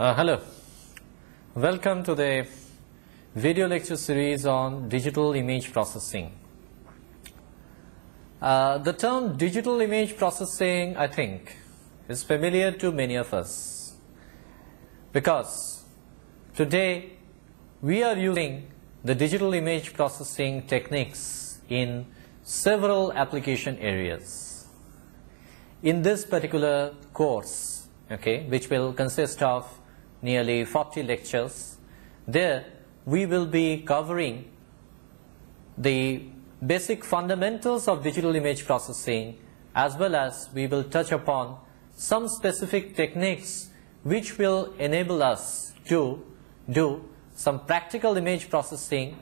Hello, welcome to the video lecture series on digital image processing. The term digital image processing, I think, is familiar to many of us because today we are using the digital image processing techniques in several application areas. In this particular course, which will consist of nearly 40 lectures, there we will be covering the basic fundamentals of digital image processing, as well as we will touch upon some specific techniques which will enable us to do some practical image processing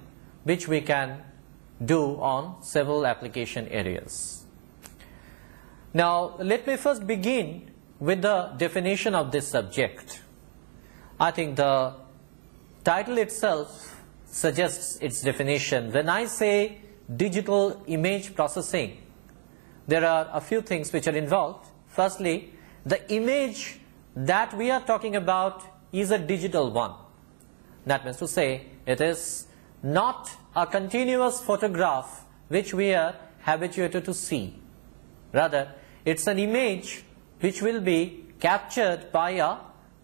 which we can do on several application areas. Now, let me first begin with the definition of this subject. I think the title itself suggests its definition. When I say digital image processing, there are a few things which are involved. Firstly, the image that we are talking about is a digital one. That means to say it is not a continuous photograph which we are habituated to see. Rather, it's an image which will be captured by a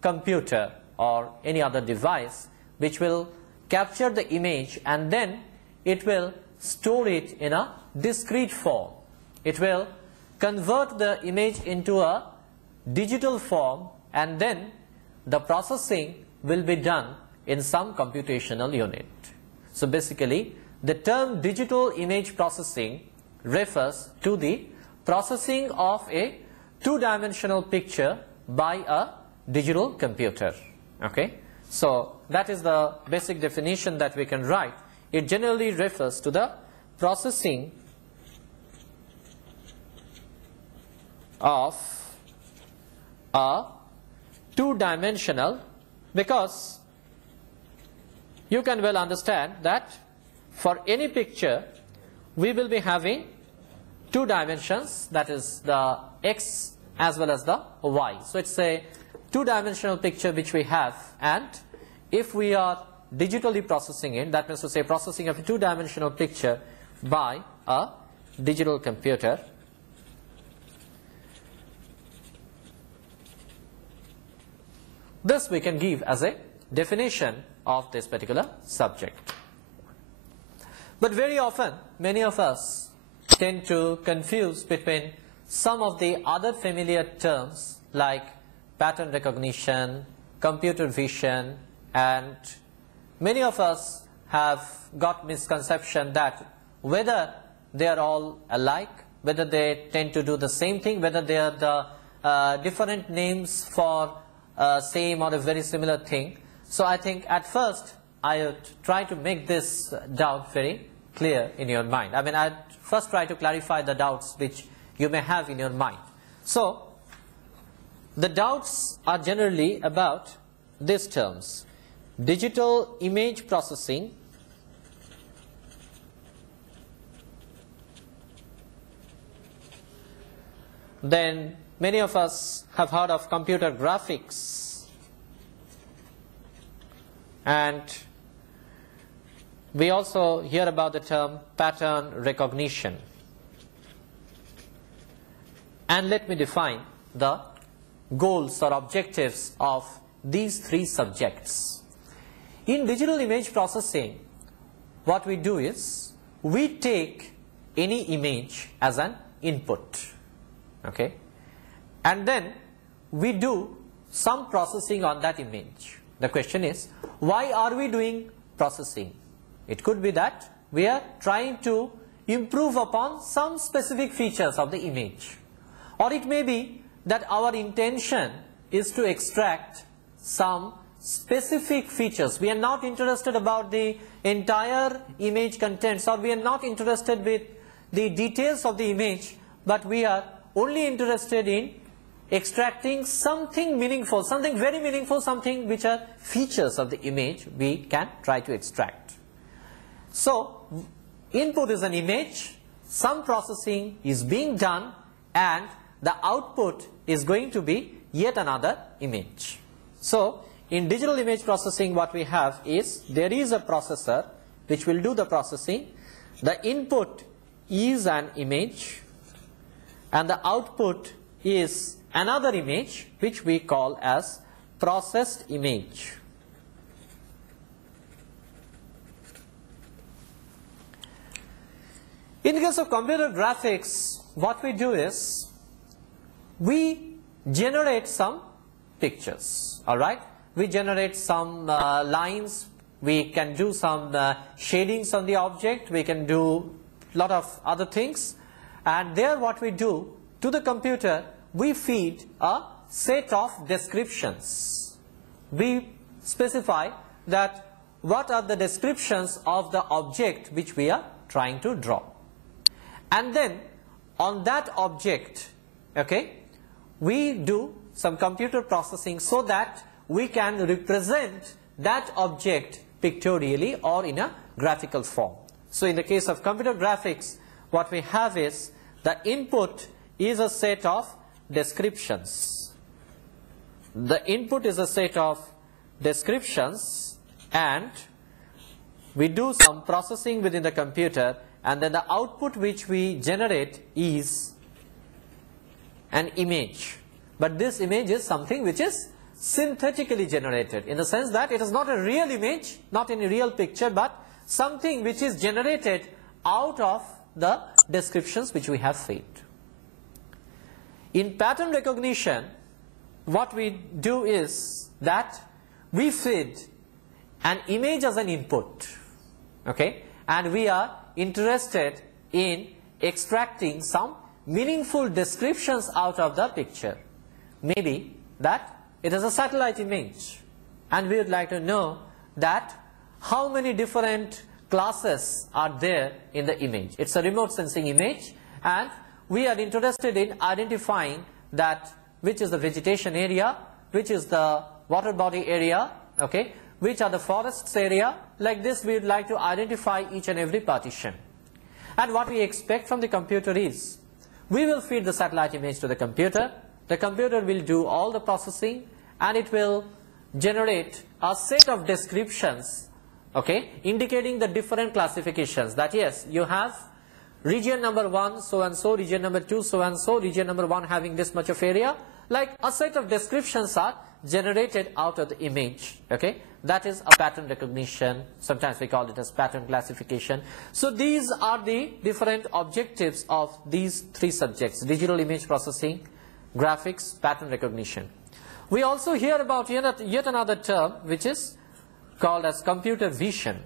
computer or any other device which will capture the image, and then it will store it in a discrete form. It will convert the image into a digital form, and then the processing will be done in some computational unit. So basically, the term digital image processing refers to the processing of a two-dimensional picture by a digital computer. So that is the basic definition that we can write. It generally refers to the processing of a two-dimensional, because you can well understand that for any picture we will be having two dimensions, that is the x as well as the y. So it's a two-dimensional picture which we have, and if we are digitally processing it, that means to say processing of a two-dimensional picture by a digital computer, this we can give as a definition of this particular subject. But very often many of us tend to confuse between some of the other familiar terms like pattern recognition, computer vision, and many of us have got misconception that whether they are all alike, whether they tend to do the same thing, whether they are the different names for same or a very similar thing. So I think at first I would try to make this doubt very clear in your mind. I mean, I'd first try to clarify the doubts which you may have in your mind. So the doubts are generally about these terms: digital image processing, then many of us have heard of computer graphics, and we also hear about the term pattern recognition. And let me define the goals or objectives of these three subjects. In digital image processing, what we do is we take any image as an input, and then we do some processing on that image. The question is, why are we doing processing? It could be that we are trying to improve upon some specific features of the image, or it may be that our intention is to extract some specific features. We are not interested about the entire image contents, or we are not interested with the details of the image, but we are only interested in extracting something meaningful, something very meaningful, something which are features of the image we can try to extract. So input is an image, some processing is being done, and the output is going to be yet another image. So in digital image processing what we have is there is a processor which will do the processing. The input is an image and the output is another image which we call as processed image. In the case of computer graphics, what we do is we generate some pictures, all right? We generate some lines, we can do some shadings on the object, we can do a lot of other things, and there what we do to the computer, we feed a set of descriptions. We specify that what are the descriptions of the object which we are trying to draw. And then on that object, okay, we do some computer processing so that we can represent that object pictorially or in a graphical form. So in the case of computer graphics, what we have is the input is a set of descriptions. The input is a set of descriptions and we do some processing within the computer, and then the output which we generate is an image. But this image is something which is synthetically generated, in the sense that it is not a real image, not in a real picture, but something which is generated out of the descriptions which we have fed. In pattern recognition, what we do is that we feed an image as an input, okay, and we are interested in extracting some meaningful descriptions out of the picture. Maybe that it is a satellite image and we would like to know that how many different classes are there in the image. It's a remote sensing image and we are interested in identifying that which is the vegetation area, which is the water body area, okay, which are the forests area. Like this we would like to identify each and every partition. And what we expect from the computer is we will feed the satellite image to the computer will do all the processing and it will generate a set of descriptions, okay, indicating the different classifications, that yes, you have region number 1 so and so, region number 2 so and so, region number 1 having this much of area. Like a set of descriptions are generated out of the image, okay. That is a pattern recognition. Sometimes we call it as pattern classification. So these are the different objectives of these three subjects: digital image processing, graphics, pattern recognition. We also hear about yet another term which is called as computer vision.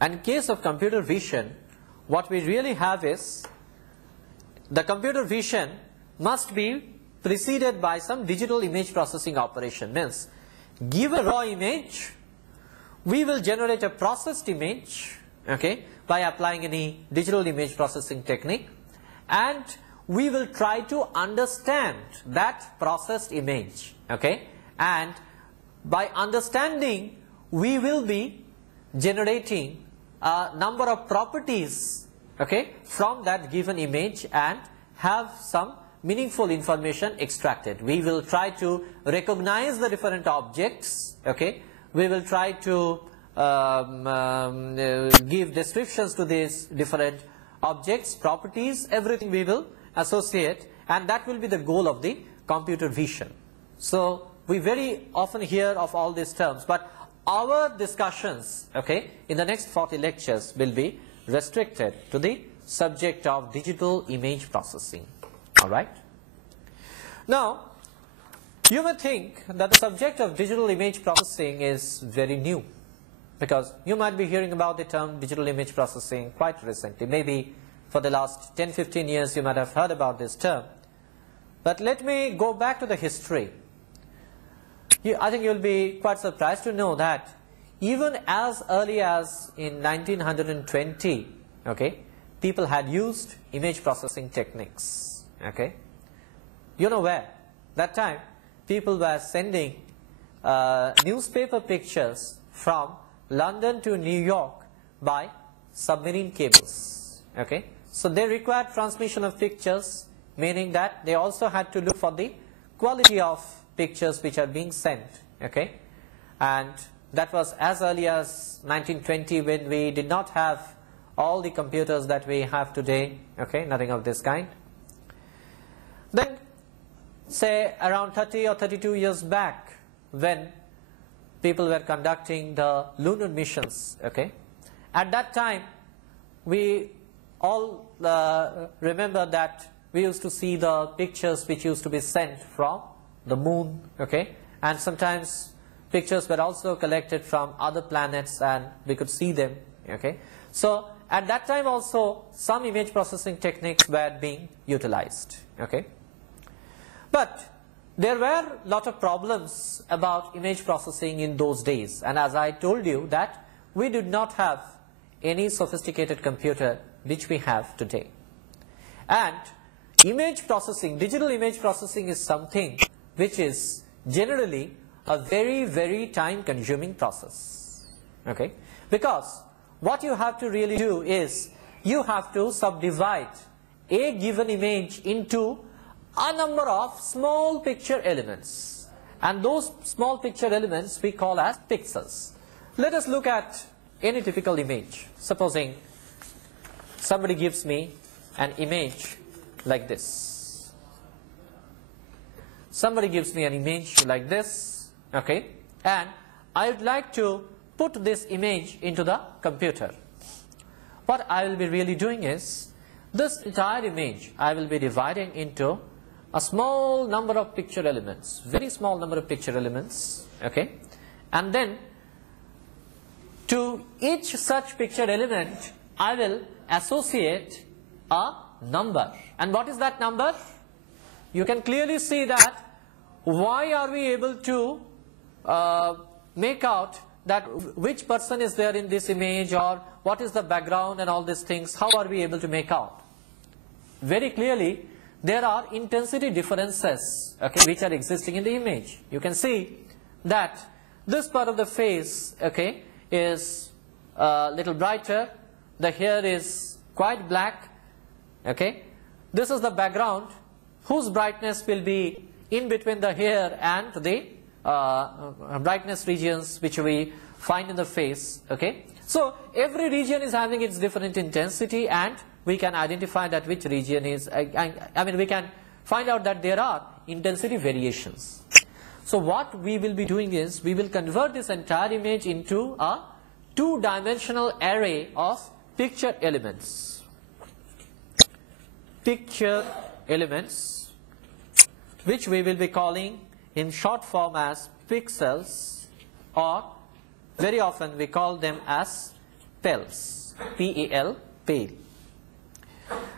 And in case of computer vision, what we really have is the computer vision must be preceded by some digital image processing operation. Means give a raw image, we will generate a processed image, okay, by applying any digital image processing technique, and we will try to understand that processed image, okay, and by understanding we will be generating a number of properties, okay, from that given image and have some meaningful information extracted. We will try to recognize the different objects, okay. We will try to give descriptions to these different objects, properties, everything we will associate, and that will be the goal of the computer vision. So we very often hear of all these terms, but our discussions, okay, in the next 40 lectures will be restricted to the subject of digital image processing. All right. Now, you may think that the subject of digital image processing is very new, because you might be hearing about the term digital image processing quite recently. Maybe for the last 10-15 years you might have heard about this term. But let me go back to the history. I think you'll be quite surprised to know that even as early as in 1920, okay, people had used image processing techniques. Okay, you know where? That time people were sending newspaper pictures from London to New York by submarine cables. Okay, so they required transmission of pictures, meaning that they also had to look for the quality of pictures which are being sent, okay, and that was as early as 1920 when we did not have all the computers that we have today, okay, nothing of this kind. Then say around 30 or 32 years back when people were conducting the lunar missions, okay, at that time we all remember that we used to see the pictures which used to be sent from the moon, okay, and sometimes pictures were also collected from other planets and we could see them, okay. So at that time also some image processing techniques were being utilized, okay. But there were a lot of problems about image processing in those days, and as I told you that we did not have any sophisticated computer which we have today. And image processing, digital image processing is something which is generally a very, very time consuming process, okay, because what you have to really do is you have to subdivide a given image into a number of small picture elements, and those small picture elements we call as pixels. Let us look at any typical image. Supposing somebody gives me an image like this. Somebody gives me an image like this, okay, and I would like to put this image into the computer. What I will be really doing is this entire image I will be dividing into a small number of picture elements, very small number of picture elements, okay, and then to each such picture element I will associate a number. And what is that number? You can clearly see that why are we able to make out that which person is there in this image, or what is the background and all these things. How are we able to make out? Very clearly there are intensity differences, okay, which are existing in the image. You can see that this part of the face, okay, is a little brighter, the hair is quite black, okay. This is the background whose brightness will be in between the hair and the brightness regions which we find in the face, okay. So every region is having its different intensity, and we can identify that which region is, I mean we can find out that there are intensity variations. So what we will be doing is we will convert this entire image into a two-dimensional array of picture elements. Picture elements, which we will be calling in short form as pixels, or very often we call them as pels, P-E-L, pale.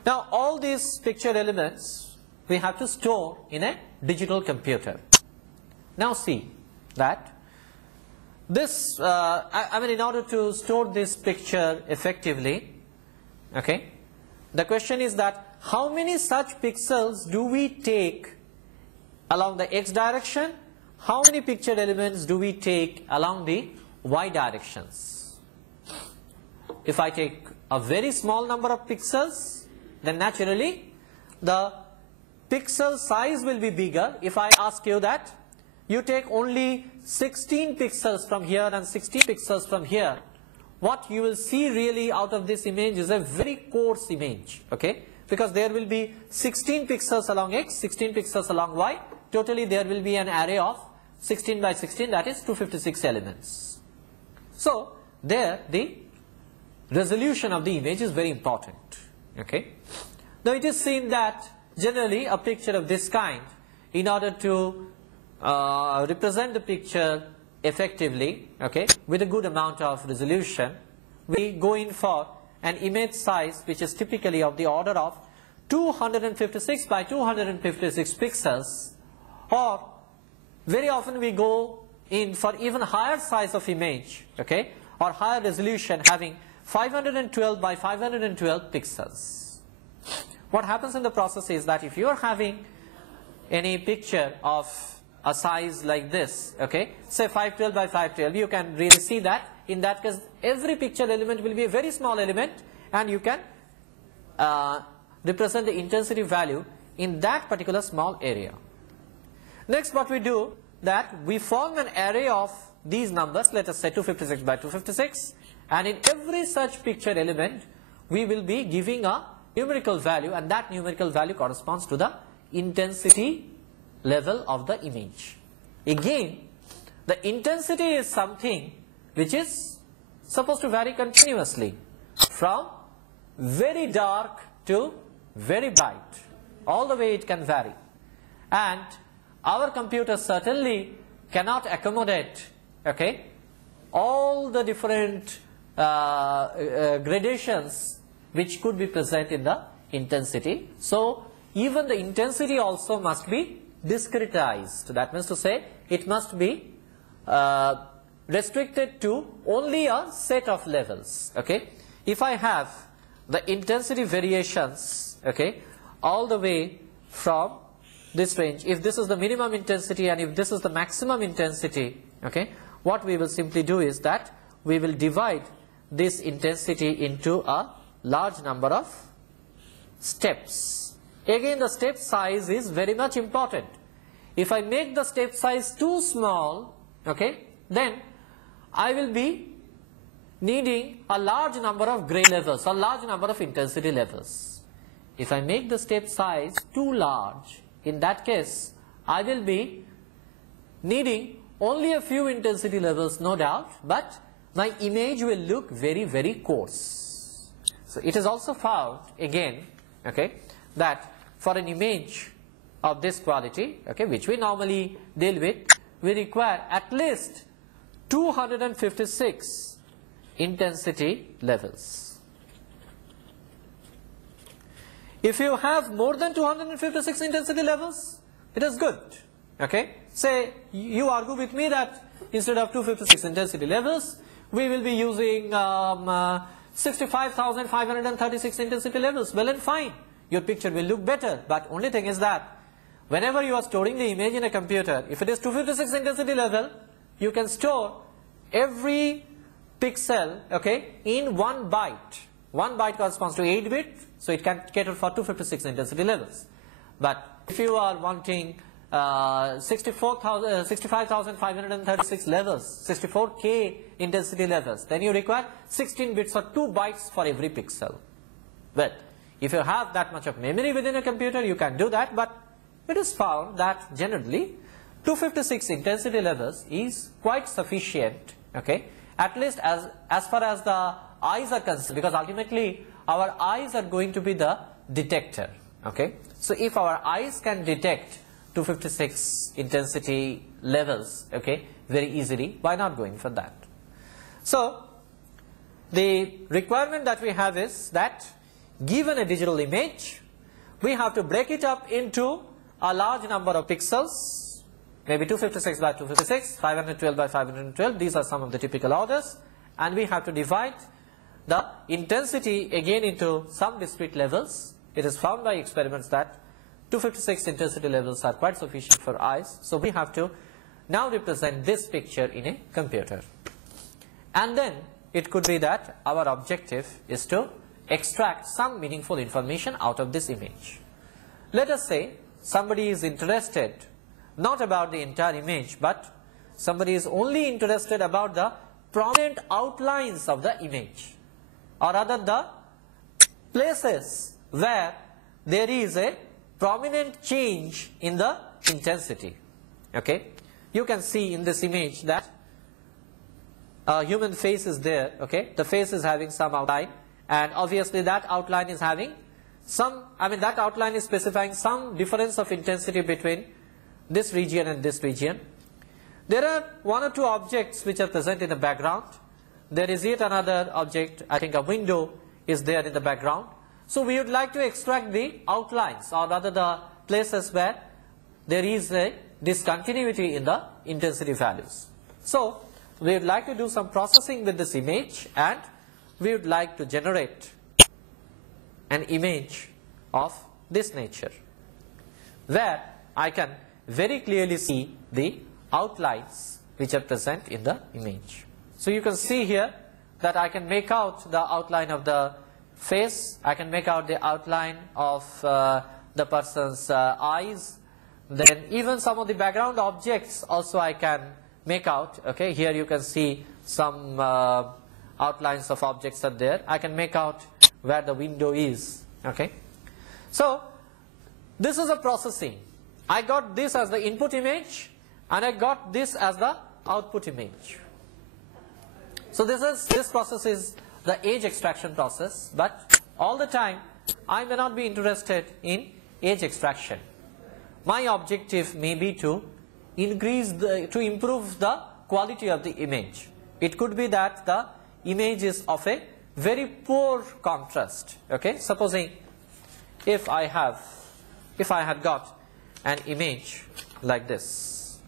Now all these picture elements we have to store in a digital computer. Now see that this, I mean in order to store this picture effectively, okay, the question is that how many such pixels do we take along the x direction, how many picture elements do we take along the y directions. If I take a very small number of pixels, then naturally the pixel size will be bigger. If I ask you that you take only 16 pixels from here and 16 pixels from here, what you will see really out of this image is a very coarse image, okay, because there will be 16 pixels along x, 16 pixels along y, totally there will be an array of 16 by 16, that is 256 elements. So there the resolution of the image is very important, okay. Now it is seen that generally a picture of this kind, in order to represent the picture effectively, okay, with a good amount of resolution, we go in for an image size which is typically of the order of 256 by 256 pixels, or very often we go in for even higher size of image, okay, or higher resolution having 512 by 512 pixels. What happens in the process is that if you are having any picture of a size like this, okay, say 512 by 512, you can really see that in that case every picture element will be a very small element, and you can represent the intensity value in that particular small area. Next what we do, that we form an array of these numbers, let us say 256 by 256, and in every such picture element we will be giving a numerical value, and that numerical value corresponds to the intensity level of the image. Again, the intensity is something which is supposed to vary continuously from very dark to very bright, all the way it can vary, and our computer certainly cannot accommodate, okay, all the different gradations which could be present in the intensity. So even the intensity also must be discretized. That means to say it must be restricted to only a set of levels. Okay, if I have the intensity variations, okay, all the way from this range, if this is the minimum intensity and if this is the maximum intensity, okay, what we will simply do is that we will divide this intensity into a large number of steps. Again, the step size is very much important. If I make the step size too small, okay, then I will be needing a large number of grade levels, a large number of intensity levels. If I make the step size too large, in that case I will be needing only a few intensity levels, no doubt, but my image will look very, very coarse. So it is also found again, okay, that for an image of this quality, okay, which we normally deal with, we require at least 256 intensity levels. If you have more than 256 intensity levels, it is good. Okay, say you argue with me that instead of 256 intensity levels, we will be using 65,536 intensity levels. Well and fine, your picture will look better, but only thing is that whenever you are storing the image in a computer, if it is 256 intensity level, you can store every pixel, okay, in 1 byte. 1 byte corresponds to 8 bit, so it can cater for 256 intensity levels. But if you are wanting 65,536 levels, 64K intensity levels, then you require 16 bits or 2 bytes for every pixel. Well, if you have that much of memory within a computer, you can do that, but it is found that generally 256 intensity levels is quite sufficient, okay, at least as far as the eyes are concerned, because ultimately our eyes are going to be the detector. Okay, so if our eyes can detect 256 intensity levels, okay, very easily, why not going for that? So the requirement that we have is that given a digital image, we have to break it up into a large number of pixels, maybe 256 by 256, 512 by 512, these are some of the typical orders, and we have to divide the intensity again into some discrete levels. It is found by experiments that 256 intensity levels are quite sufficient for eyes, so we have to now represent this picture in a computer. And then it could be that our objective is to extract some meaningful information out of this image. Let us say somebody is interested not about the entire image, but somebody is only interested about the prominent outlines of the image, or rather the places where there is a prominent change in the intensity. Okay, you can see in this image that a human face is there. Okay, the face is having some outline, and obviously that outline is having some, that outline is specifying some difference of intensity between this region and this region. There are one or two objects which are present in the background. There is yet another object, I think a window is there in the background. So we would like to extract the outlines, or rather the places where there is a discontinuity in the intensity values. So we would like to do some processing with this image, and we would like to generate an image of this nature, where I can very clearly see the outlines which are present in the image. So you can see here that I can make out the outline of the face, I can make out the outline of the person's eyes, then even some of the background objects also I can make out. Okay, here you can see some outlines of objects are there. I can make out where the window is. Okay, so this is a processing. I got this as the input image and I got this as the output image. So this process is the edge extraction process, but all the time I may not be interested in edge extraction. My objective may be to improve the quality of the image. It could be that the image is of a very poor contrast. Okay, supposing if I had got an image like this,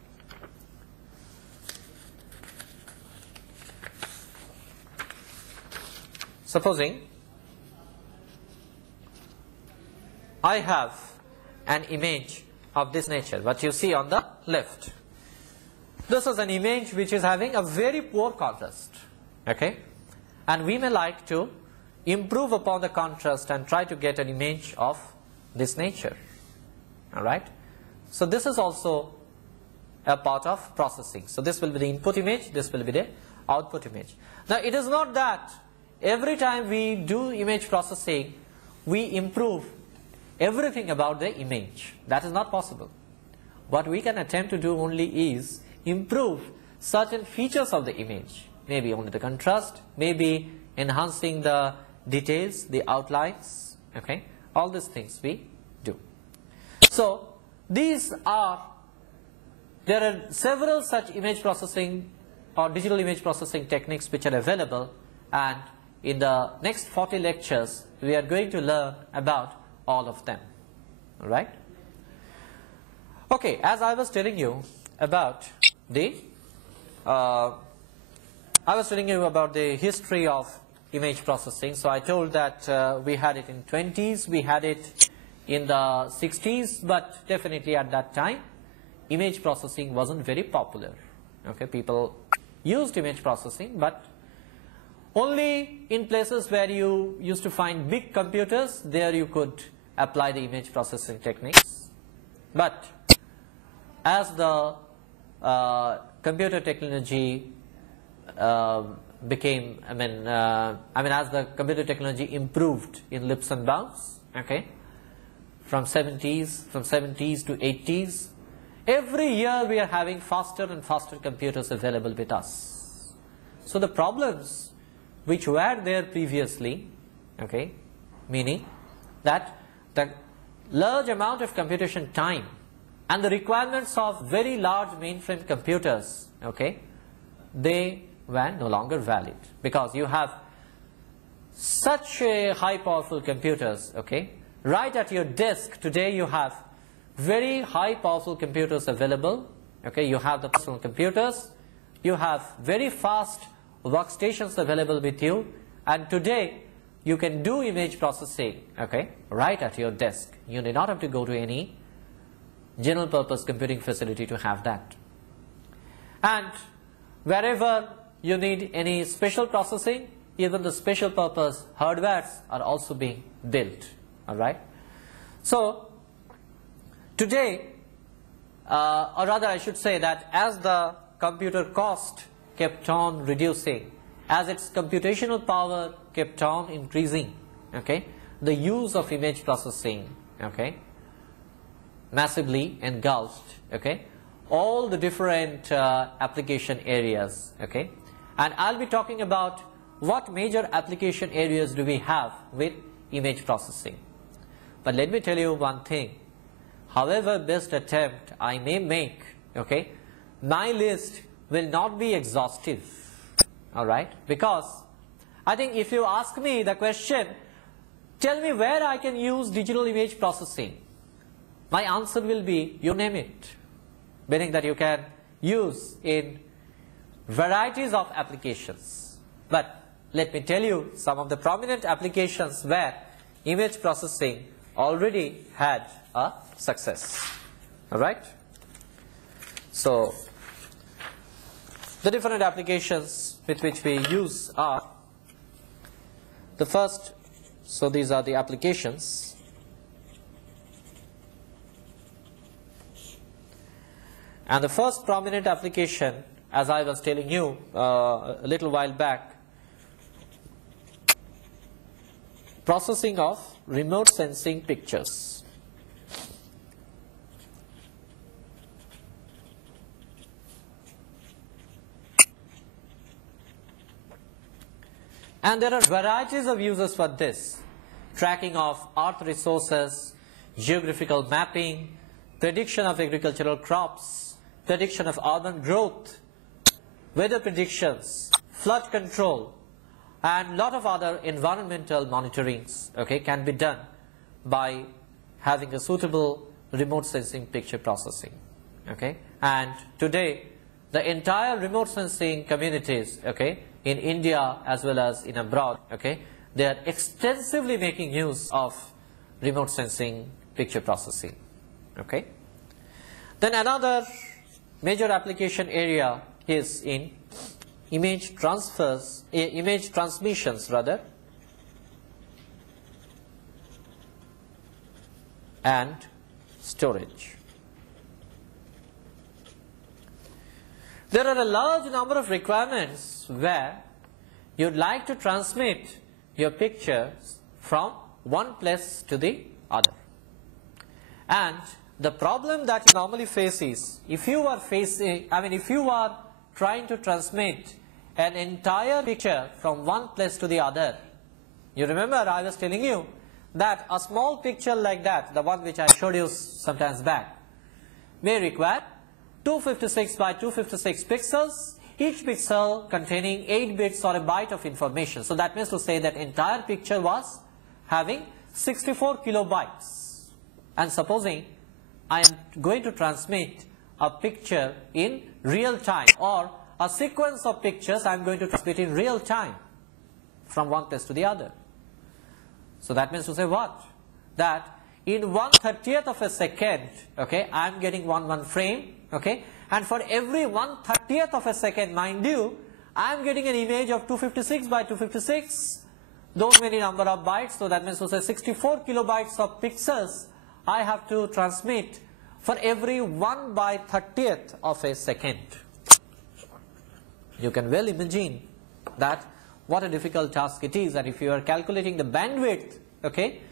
supposing I have an image of this nature, what you see on the left. This is an image which is having a very poor contrast. Okay, and we may like to improve upon the contrast and try to get an image of this nature. Alright, so this is also a part of processing. So this will be the input image, this will be the output image. Now it is not that every time we do image processing we improve everything about the image. That is not possible. What we can attempt to do only is improve certain features of the image. Maybe only the contrast, maybe enhancing the details, the outlines. Okay, all these things we do. So there are several such image processing or digital image processing techniques which are available, and in the next 40 lectures we are going to learn about all of them. Alright. Okay, as I was telling you about the history of image processing. So I told that we had it in 20s, we had it in the 60s, but definitely at that time image processing wasn't very popular. Okay, people used image processing, but only in places where you used to find big computers, there you could apply the image processing techniques. But as the computer technology as the computer technology improved in leaps and bounds, okay, from 70s to 80s, every year we are having faster and faster computers available with us. So the problems which were there previously, okay, meaning that the large amount of computation time and the requirements of very large mainframe computers, okay, they were no longer valid, because you have such a high powerful computers, okay, right at your desk. Today you have very high powerful computers available. Okay, you have the personal computers, you have very fast workstations available with you, and today you can do image processing, okay, right at your desk. You do not have to go to any general purpose computing facility to have that. And wherever you need any special processing, even the special purpose hardwares are also being built. Alright. So today, or rather I should say that as the computer cost kept on reducing, as its computational power kept on increasing, okay, the use of image processing, okay, massively engulfed, okay, all the different application areas, okay, and I'll be talking about what major application areas do we have with image processing. But let me tell you one thing, however best attempt I may make, okay, my list will not be exhaustive, alright, because I think if you ask me the question, tell me where I can use digital image processing, my answer will be, you name it, meaning that you can use in varieties of applications. But let me tell you some of the prominent applications where image processing already had a success. Alright? So the different applications with which we use are the first, so these are the applications. And the first prominent application, as I was telling you a little while back, processing of remote sensing pictures. And there are varieties of uses for this: tracking of earth resources, geographical mapping, prediction of agricultural crops, prediction of urban growth, weather predictions, flood control, and lot of other environmental monitorings, okay, can be done by having a suitable remote sensing picture processing. Okay, and today the entire remote sensing communities, okay, in India as well as in abroad, okay, they are extensively making use of remote sensing picture processing. Okay. Then another major application area is in image transmissions rather, and storage. There are a large number of requirements where you'd like to transmit your pictures from one place to the other. And the problem that you normally face is, if you are trying to transmit an entire picture from one place to the other, you remember I was telling you that a small picture like that, the one which I showed you sometimes back, may require 256 by 256 pixels, each pixel containing 8 bits or a byte of information. So that means to say that entire picture was having 64 kilobytes. And supposing I am going to transmit a picture in real time, or a sequence of pictures I am going to transmit in real time from one place to the other. So that means to say what? That in 1/30th of a second, okay, I am getting one frame, okay, and for every 1/30th of a second, mind you, I am getting an image of 256 by 256, those many number of bytes. So that means to say 64 kilobytes of pixels I have to transmit for every 1/30th of a second. You can well imagine that what a difficult task it is, and if you are calculating the bandwidth, okay,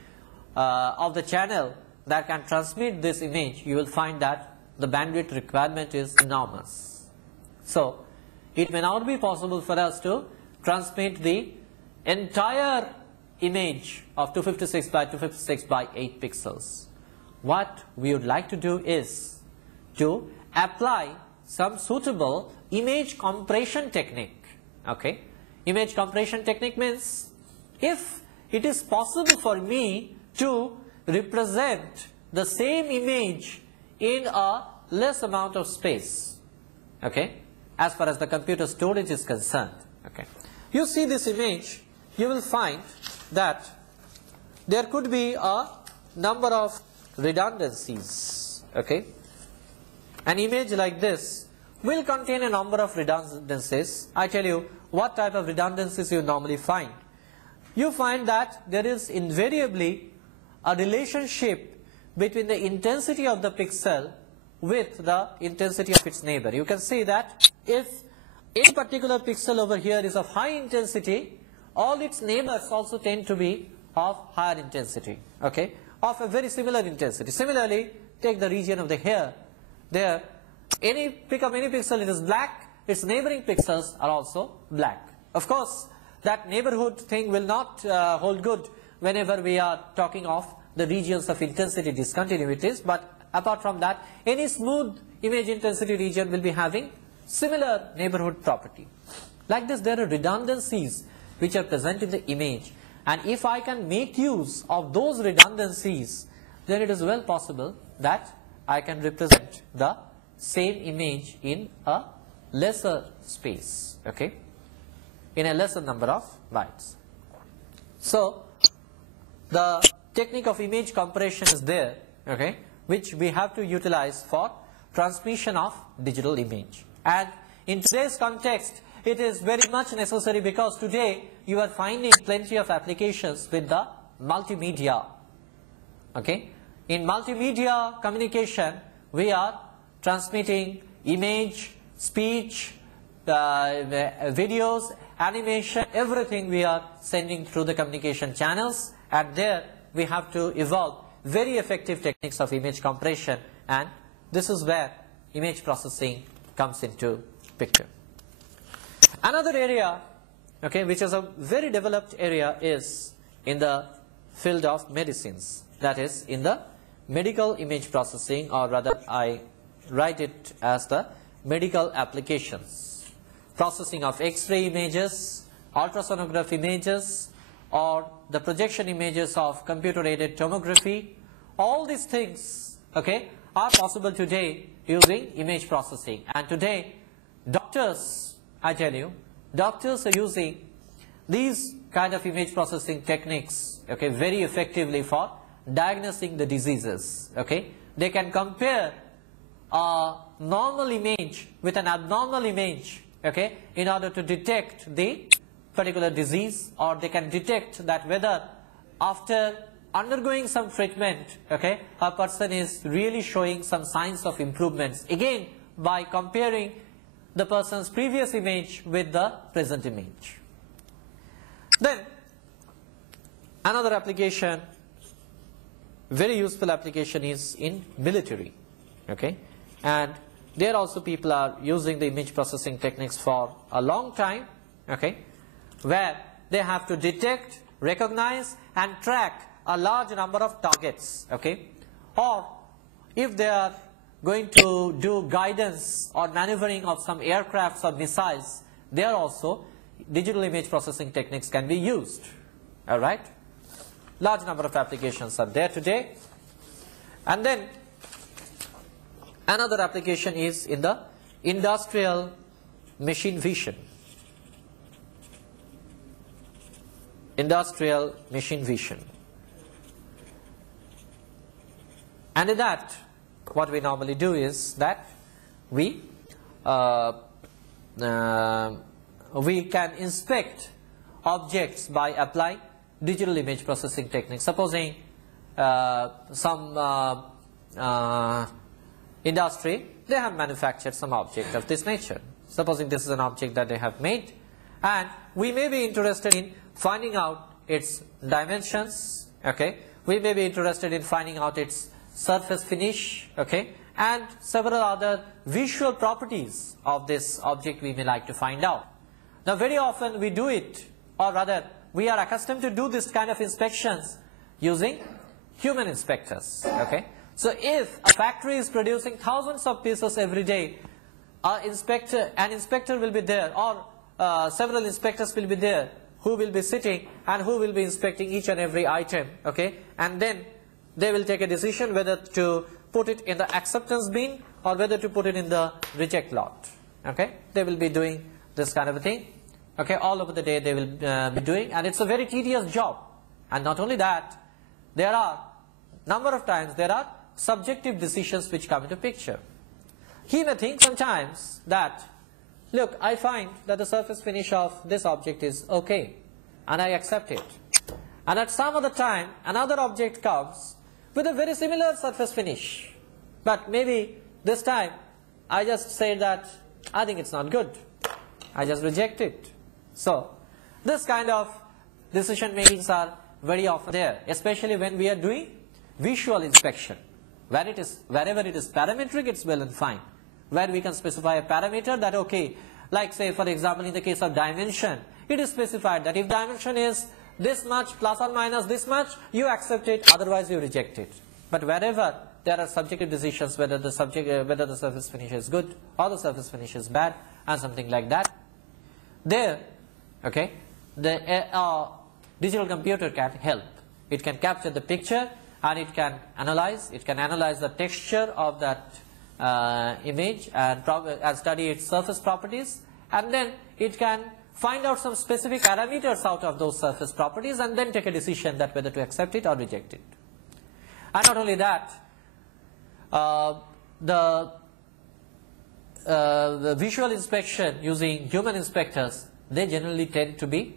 of the channel that can transmit this image, you will find that the bandwidth requirement is enormous. So it may not be possible for us to transmit the entire image of 256 by 256 by 8 pixels. What we would like to do is to apply some suitable image compression technique. Okay, image compression technique means if it is possible for me to represent the same image in a less amount of space, okay, as far as the computer storage is concerned. Okay, you see this image, you will find that there could be a number of redundancies. Okay, an image like this will contain a number of redundancies. I tell you what type of redundancies you normally find. You find that there is invariably a relationship between the intensity of the pixel with the intensity of its neighbor. You can see that if a particular pixel over here is of high intensity, all its neighbors also tend to be of higher intensity, okay, of a very similar intensity. Similarly, take the region of the hair. There, pick up any pixel, it is black, its neighboring pixels are also black. Of course, that neighborhood thing will not hold good whenever we are talking of the regions of intensity discontinuities, but apart from that, any smooth image intensity region will be having similar neighborhood property. Like this, there are redundancies which are present in the image, and if I can make use of those redundancies, then it is well possible that I can represent the same image in a lesser space, okay, in a lesser number of bytes. So the technique of image compression is there, okay, which we have to utilize for transmission of digital image. And in today's context, it is very much necessary, because today you are finding plenty of applications with the multimedia. Okay, in multimedia communication, we are transmitting image, speech, videos, animation, everything we are sending through the communication channels, and there we have to evolve very effective techniques of image compression, and this is where image processing comes into picture. Another area, okay, which is a very developed area, is in the field of medicines, that is in the medical image processing, or rather I write it as the medical applications. Processing of X-ray images, ultrasonograph images, or the projection images of computer-aided tomography. All these things, okay, are possible today using image processing. And today, doctors, I tell you, doctors are using these kind of image processing techniques, okay, very effectively for diagnosing the diseases. Okay, they can compare a normal image with an abnormal image, okay, in order to detect the particular disease, or they can detect that whether after undergoing some treatment, okay, a person is really showing some signs of improvements, again by comparing the person's previous image with the present image. Then another application, very useful application, is in military, okay, and there also people are using the image processing techniques for a long time, okay, where they have to detect, recognize and track a large number of targets, okay, or if they are going to do guidance or maneuvering of some aircrafts or missiles, there also digital image processing techniques can be used. All right, large number of applications are there today. And then another application is in the industrial machine vision. Industrial machine vision. And in that, what we normally do is that we can inspect objects by applying digital image processing techniques. Supposing some industry, they have manufactured some object of this nature. Supposing this is an object that they have made, and we may be interested in finding out its dimensions, okay, we may be interested in finding out its surface finish, okay, and several other visual properties of this object we may like to find out. Now very often we do it, or rather we are accustomed to do this kind of inspections using human inspectors, okay. So if a factory is producing thousands of pieces every day, an inspector will be there, or several inspectors will be there, who will be sitting and who will be inspecting each and every item, okay, and then they will take a decision whether to put it in the acceptance bin or whether to put it in the reject lot, okay. They will be doing this kind of a thing, okay, all over the day they will be doing, and it's a very tedious job. And not only that, there are number of times there are subjective decisions which come into picture. He may think sometimes that, look, I find that the surface finish of this object is okay, and I accept it. And at some other time, another object comes with a very similar surface finish, but maybe this time I just say that I think it's not good, I just reject it. So this kind of decision makings are very often there, especially when we are doing visual inspection, where it is, wherever it is parametric, it's well and fine, where we can specify a parameter that, okay, like say for example in the case of dimension, it is specified that if dimension is this much plus or minus this much, you accept it, otherwise you reject it. But wherever there are subjective decisions, whether the surface finish is good or the surface finish is bad and something like that, there, okay, the digital computer can help. It can capture the picture and it can analyze the texture of that image and study its surface properties, and then it can find out some specific parameters out of those surface properties and then take a decision that whether to accept it or reject it. And not only that, the visual inspection using human inspectors, they generally tend to be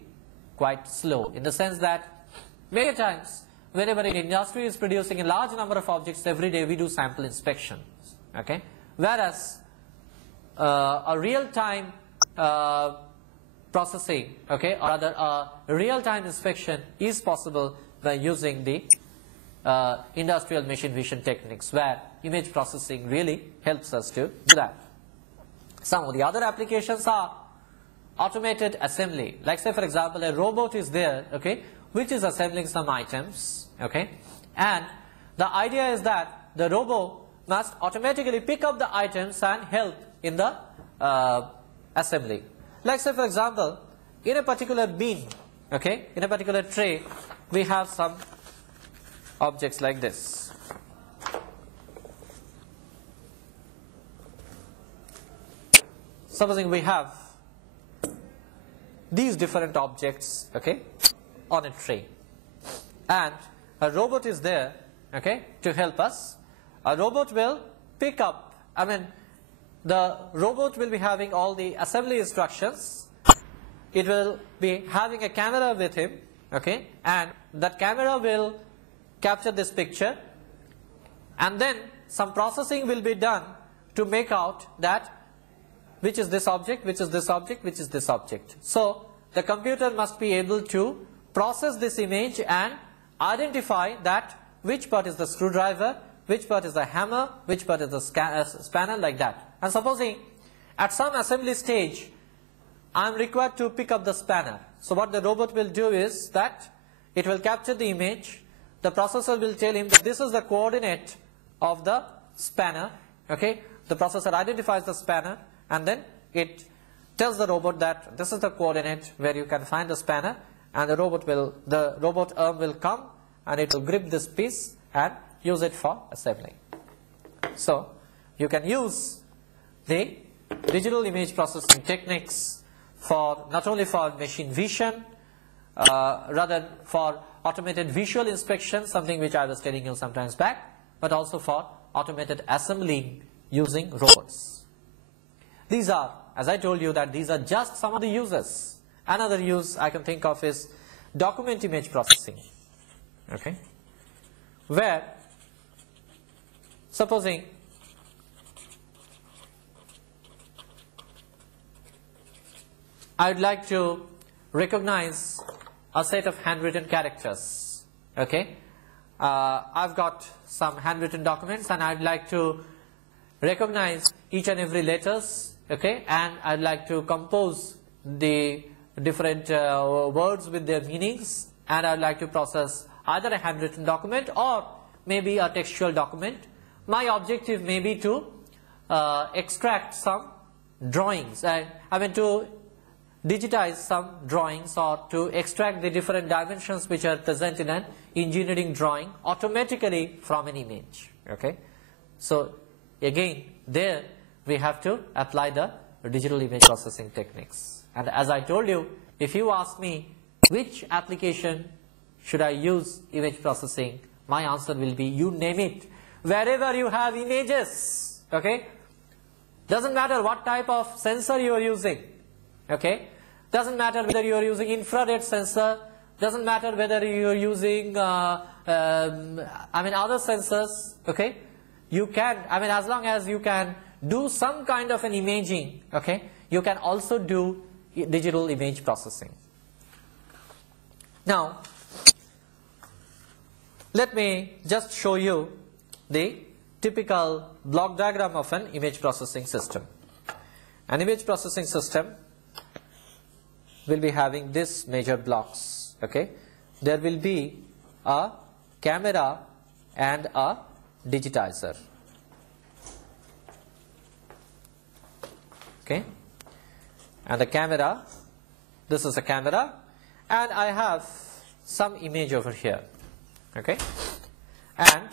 quite slow, in the sense that many times whenever an industry is producing a large number of objects every day, we do sample inspections, okay, whereas a real-time processing, okay, or rather a real-time inspection is possible by using the industrial machine vision techniques, where image processing really helps us to do that. Some of the other applications are automated assembly. Like say for example, a robot is there, okay, which is assembling some items, okay, and the idea is that the robot must automatically pick up the items and help in the assembly. Like say for example, in a particular bin, okay, in a particular tray, we have some objects like this. Supposing we have these different objects, okay, on a tray, and a robot is there, okay, to help us. A robot will pick up, the robot will be having all the assembly instructions. It will be having a camera with him, okay, and that camera will capture this picture, and then some processing will be done to make out that which is this object, which is this object, which is this object. So the computer must be able to process this image and identify that which part is the screwdriver, which part is the hammer, which part is the spanner, like that. And supposing at some assembly stage I am required to pick up the spanner. So what the robot will do is that it will capture the image. The processor will tell him that this is the coordinate of the spanner, okay. The processor identifies the spanner, and then it tells the robot that this is the coordinate where you can find the spanner, and the robot arm will come and it will grip this piece and use it for assembling. So you can use the digital image processing techniques for not only for machine vision, rather for automated visual inspection, something which I was telling you sometimes back, but also for automated assembling using robots. These are, as I told you, that these are just some of the uses. Another use I can think of is document image processing, okay, where supposing I would like to recognize a set of handwritten characters, okay. I've got some handwritten documents and I'd like to recognize each and every letters, okay, and I'd like to compose the different words with their meanings, and I'd like to process either a handwritten document or maybe a textual document. My objective may be to extract some drawings, to digitize some drawings, or to extract the different dimensions which are present in an engineering drawing automatically from an image, okay. So again, there we have to apply the digital image processing techniques. And as I told you, if you ask me which application should I use image processing, my answer will be you name it. Wherever you have images, okay, doesn't matter what type of sensor you are using, okay, doesn't matter whether you are using infrared sensor, doesn't matter whether you are using other sensors, okay, you can, as long as you can do some kind of an imaging, okay, you can also do digital image processing. Now let me just show you the typical block diagram of an image processing system. An image processing system will be having these major blocks, okay. There will be a camera and a digitizer, okay, and the camera, this is a camera, and I have some image over here, okay, and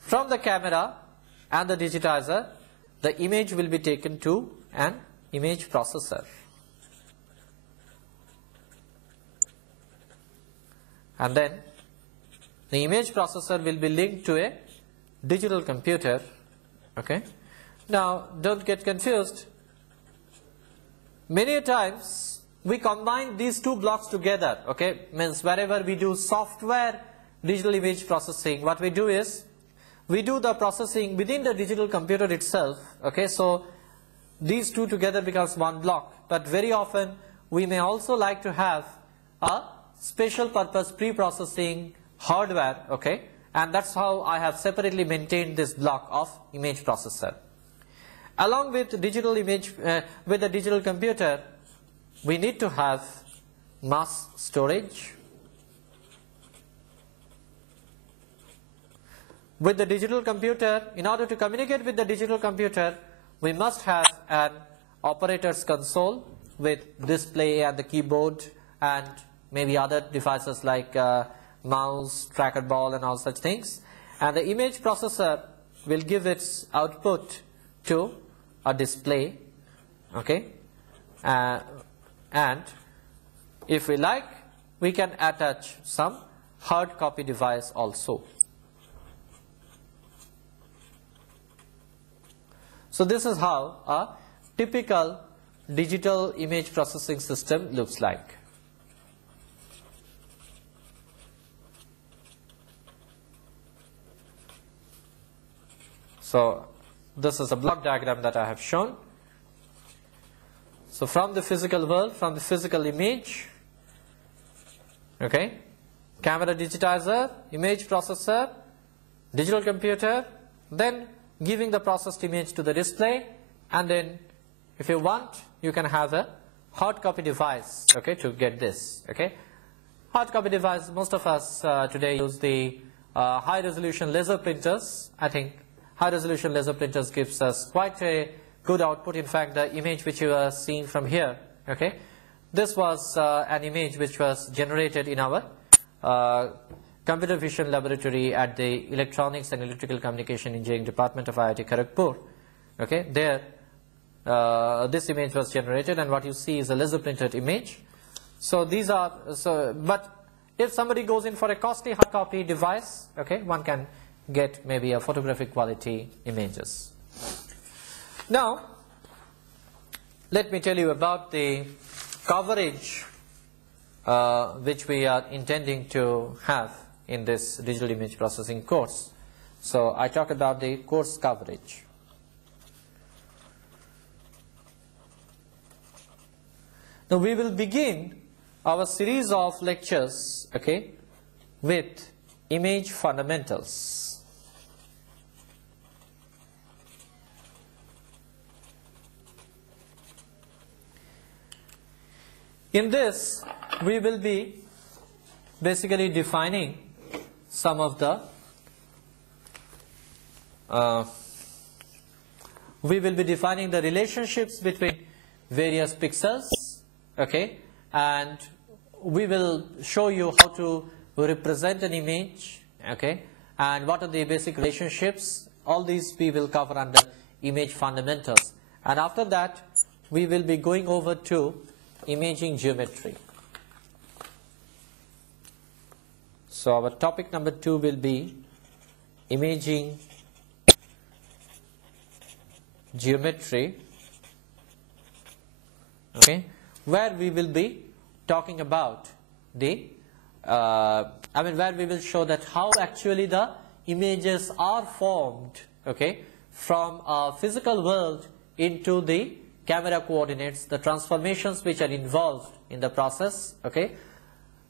from the camera and the digitizer the image will be taken to an image processor, and then the image processor will be linked to a digital computer, okay. Now don't get confused, many times we combine these two blocks together, okay, means wherever we do software digital image processing, what we do is we do the processing within the digital computer itself. Okay, so these two together becomes one block, but very often we may also like to have a special purpose pre-processing hardware, okay, and that's how I have separately maintained this block of image processor. Along with digital image, with the digital computer, we need to have mass storage. With the digital computer, in order to communicate with the digital computer, we must have an operator's console with display and the keyboard and maybe other devices like mouse, tracker ball and all such things. And the image processor will give its output to a display, okay, and if we like, we can attach some hard copy device also. So this is how a typical digital image processing system looks like. So this is a block diagram that I have shown. So from the physical world, from the physical image, okay, camera digitizer, image processor, digital computer, then giving the processed image to the display, and then if you want, you can have a hard copy device, okay, to get this, okay. Hard copy device, most of us today use the high resolution laser printers. I think high resolution laser printers gives us quite a good output. In fact, the image which you are seeing from here, okay, this was an image which was generated in our computer vision laboratory at the Electronics and Electrical Communication Engineering Department of IIT Kharagpur. Okay, there this image was generated, and what you see is a laser printed image. So these are, but if somebody goes in for a costly hard copy device, okay, one can get maybe a photographic quality images. Now, let me tell you about the coverage which we are intending to have in this digital image processing course. So I talk about the course coverage. Now we will begin our series of lectures, okay, with image fundamentals. In this, we will be basically defining some of the relationships between various pixels, okay, and we will show you how to represent an image, okay, and what are the basic relationships. All these we will cover under image fundamentals, and after that we will be going over to imaging geometry. So our topic number 2 will be imaging geometry, okay, where we will be talking about the where we will show that how actually the images are formed, okay, from a physical world into the camera coordinates, the transformations which are involved in the process, okay,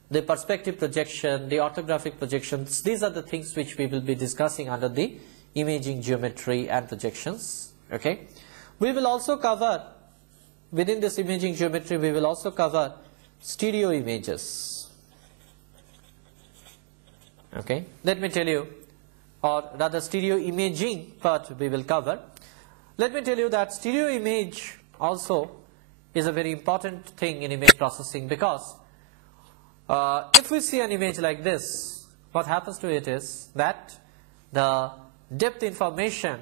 the perspective projection, the orthographic projections. These are the things which we will be discussing under the imaging geometry and projections, okay. We will also cover, within this imaging geometry, we will also cover stereo images, okay. Let me tell you, or rather stereo imaging part we will cover. Let me tell you that stereo image also is a very important thing in image processing, because if we see an image like this, what happens to it is that the depth information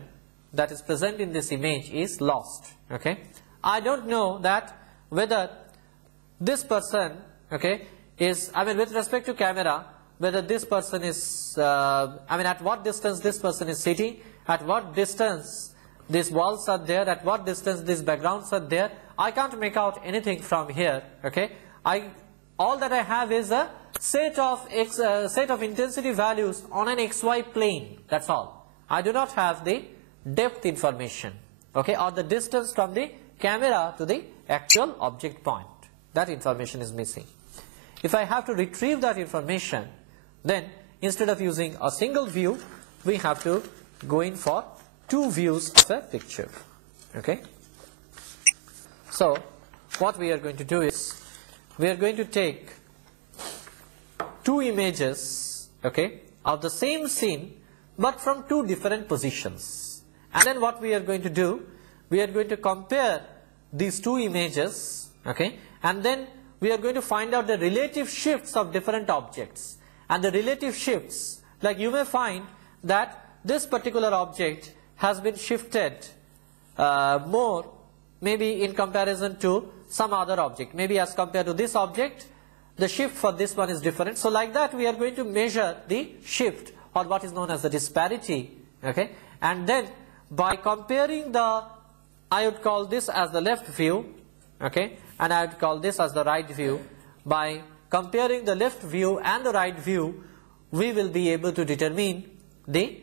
that is present in this image is lost, okay. I don't know that whether this person, okay, is, with respect to camera, whether this person is, at what distance this person is sitting, at what distance these walls are there, at what distance these backgrounds are there. I can't make out anything from here, okay. All that I have is a set of intensity values on an XY plane, that's all. I do not have the depth information, okay, or the distance from the camera to the actual object point. That information is missing. If I have to retrieve that information, then instead of using a single view, we have to go in for two views of a picture, okay. So what we are going to do is, we are going to take two images, okay, of the same scene but from two different positions, and then what we are going to do, we are going to compare these two images, okay, and then we are going to find out the relative shifts of different objects. And the relative shifts, like you may find that this particular object has been shifted more maybe in comparison to some other object, maybe as compared to this object the shift for this one is different. So like that we are going to measure the shift, or what is known as the disparity, okay, and then by comparing the, I would call this as the left view, okay, and I would call this as the right view. By comparing the left view and the right view, we will be able to determine the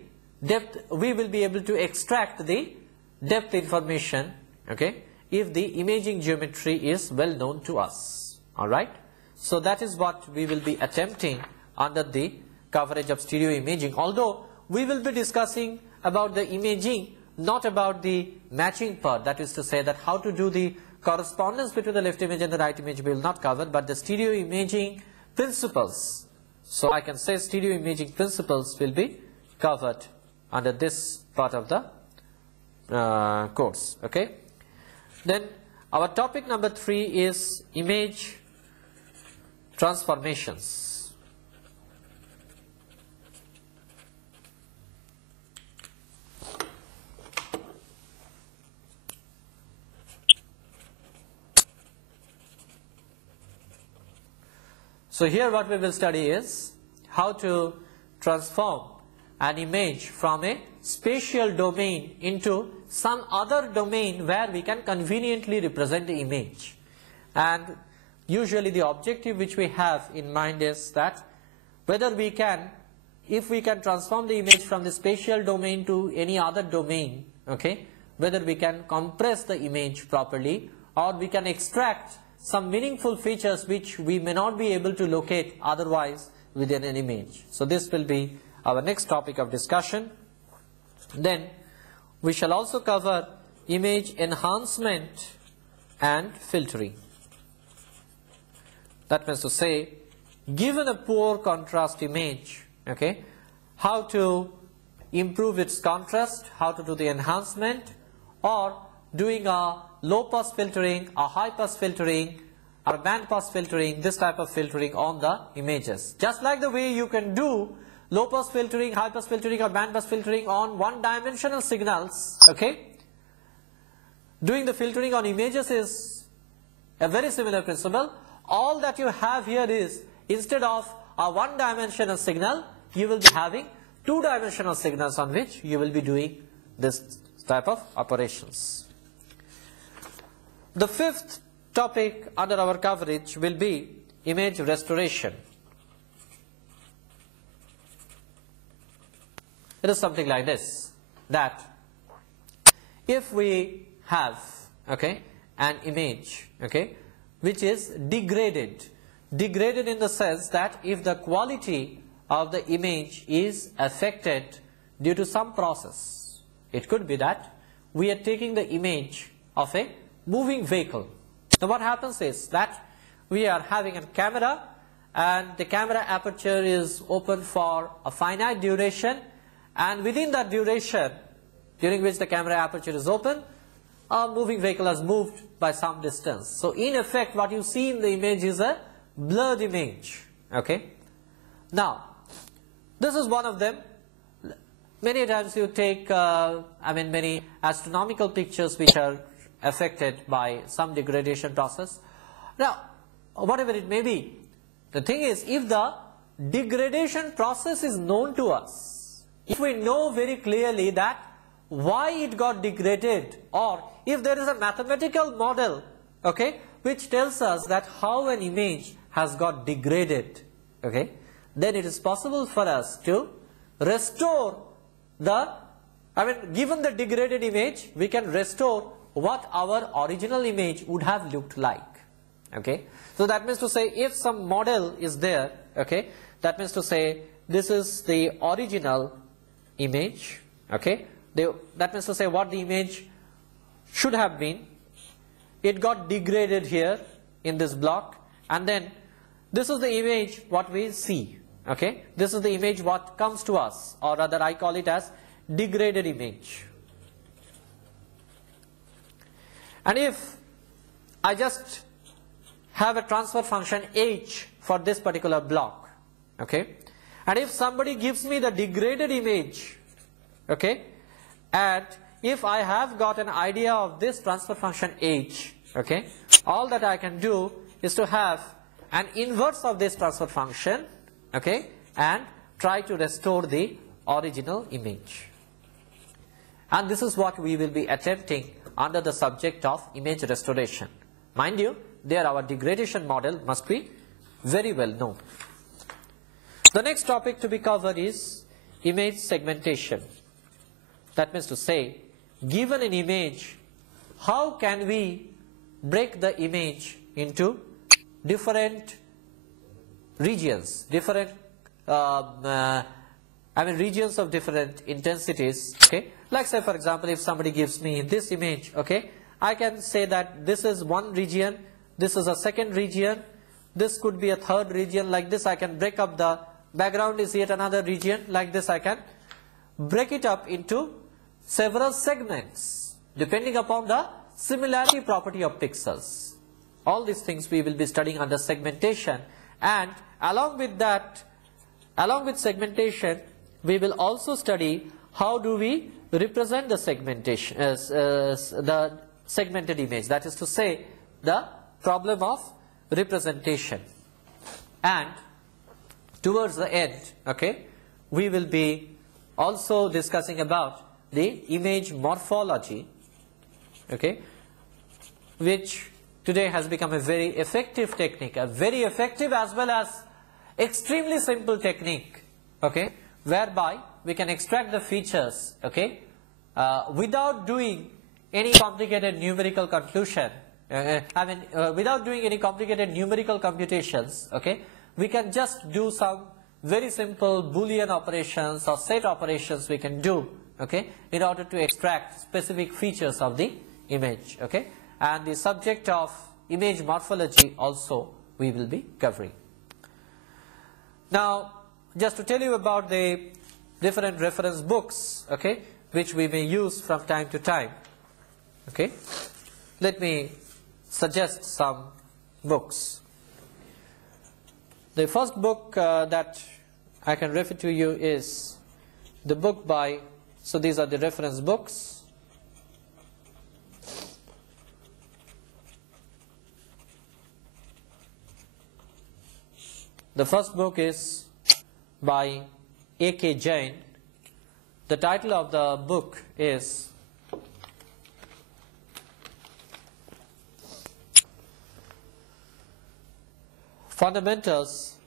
depth, we will be able to extract the depth information, okay, if the imaging geometry is well known to us. Alright, so that is what we will be attempting under the coverage of stereo imaging, although we will be discussing about the imaging, not about the matching part, that is to say that how to do the correspondence between the left image and the right image we will not cover, but the stereo imaging principles. So I can say stereo imaging principles will be covered under this part of the course, okay. Then our topic number 3 is image transformations. So here what we will study is how to transform an image from a spatial domain into some other domain where we can conveniently represent the image. And usually the objective which we have in mind is that whether we can, if we can transform the image from the spatial domain to any other domain, okay, whether we can compress the image properly, or we can extract some meaningful features which we may not be able to locate otherwise within an image. So this will be our next topic of discussion. Then we shall also cover image enhancement and filtering. That means to say, given a poor contrast image, okay, how to improve its contrast, how to do the enhancement, or doing a low pass filtering, a high pass filtering, or band pass filtering, this type of filtering on the images. Just like the way you can do low pass filtering, high pass filtering, or band pass filtering on one dimensional signals, okay, doing the filtering on images is a very similar principle. All that you have here is, instead of a one dimensional signal, you will be having two dimensional signals on which you will be doing this type of operations. The fifth topic under our coverage will be image restoration. It is something like this, that if we have, okay, an image, okay, which is degraded in the sense that if the quality of the image is affected due to some process, it could be that we are taking the image of a moving vehicle. Now what happens is that we are having a camera, and the camera aperture is open for a finite duration, and within that duration during which the camera aperture is open, a moving vehicle has moved by some distance. So in effect what you see in the image is a blurred image, okay. Now this is one of them. Many times you take many astronomical pictures which are affected by some degradation process. Now whatever it may be, the thing is, if the degradation process is known to us, if we know very clearly that why it got degraded, or if there is a mathematical model, okay, which tells us that how an image has got degraded, okay, then it is possible for us to restore the I mean, given the degraded image, we can restore what our original image would have looked like. Okay, so that means to say, if some model is there, okay, that means to say this is the original image. Okay, that means to say what the image should have been. It got degraded here in this block, and then this is the image what we see. Okay, this is the image what comes to us, or rather I call it as degraded image. And if I just have a transfer function h for this particular block, okay, and if somebody gives me the degraded image, okay, and if I have got an idea of this transfer function h, okay, all that I can do is to have an inverse of this transfer function, okay, and try to restore the original image. And this is what we will be attempting under the subject of image restoration. Mind you, there our degradation model must be very well known. The next topic to be covered is image segmentation. That means to say, given an image, how can we break the image into different regions, regions of different intensities, okay. Like say for example, if somebody gives me this image, okay, I can say that this is one region, this is a second region, this could be a third region. Like this I can break up the background is yet another region. Like this I can break it up into several segments depending upon the similarity property of pixels. All these things we will be studying under segmentation, and along with that, along with segmentation, we will also study how do we represent the segmentation as the segmented image. That is to say, the problem of representation. And towards the end, okay, we will be also discussing about the image morphology, okay, which today has become a very effective technique, a very effective as well as extremely simple technique, okay, whereby we can extract the features, okay, without doing any complicated numerical conclusion, without doing any complicated numerical computations, okay, we can just do some very simple Boolean operations or set operations we can do, okay, in order to extract specific features of the image, okay. And the subject of image morphology also we will be covering. Now, just to tell you about the different reference books, okay, which we may use from time to time, okay, let me suggest some books. The first book that I can refer to you is the book by, so these are the reference books. The first book is by A.K. Jain. The title of the book is Fundamentals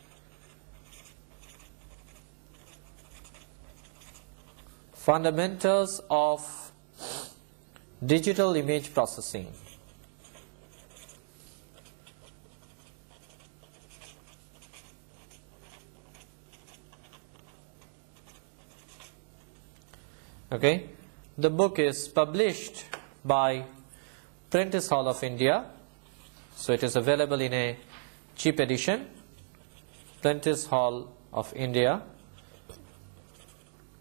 of Digital Image Processing. Okay, the book is published by Prentice Hall of India, so it is available in a cheap edition, Prentice Hall of India,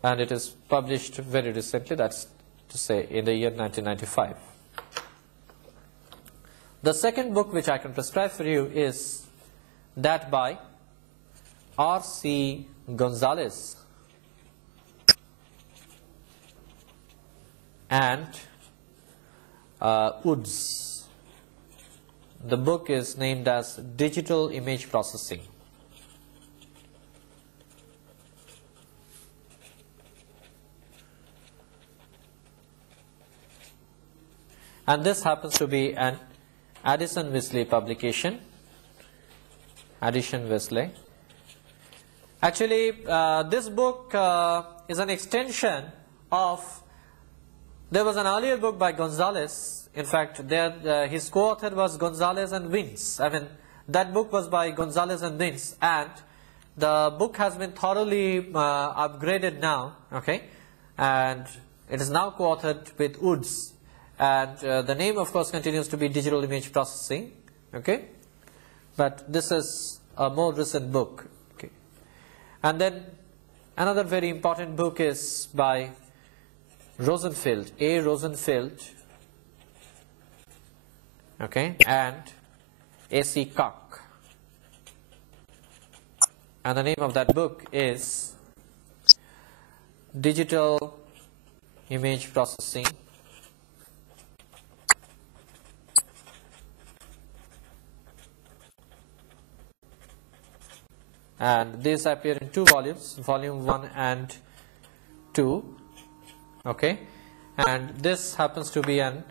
and it is published very recently, that's to say in the year 1995. The second book which I can prescribe for you is that by R.C. Gonzalez and Woods. The book is named as Digital Image Processing. And this happens to be an Addison Wesley publication. Addison Wesley. Actually, this book is an extension of There was an earlier book by Gonzalez. In fact, there, his co-author was Gonzalez and Vince. I mean, that book was by Gonzalez and Vince, and the book has been thoroughly upgraded now, okay, and it is now co-authored with Woods, and the name of course continues to be Digital Image Processing, okay, but this is a more recent book, okay. And then another very important book is by Rosenfeld, A. Rosenfeld, okay, and A.C. Koch. And the name of that book is Digital Image Processing and these appear in 2 volumes, volume 1 and 2, okay, and this happens to be an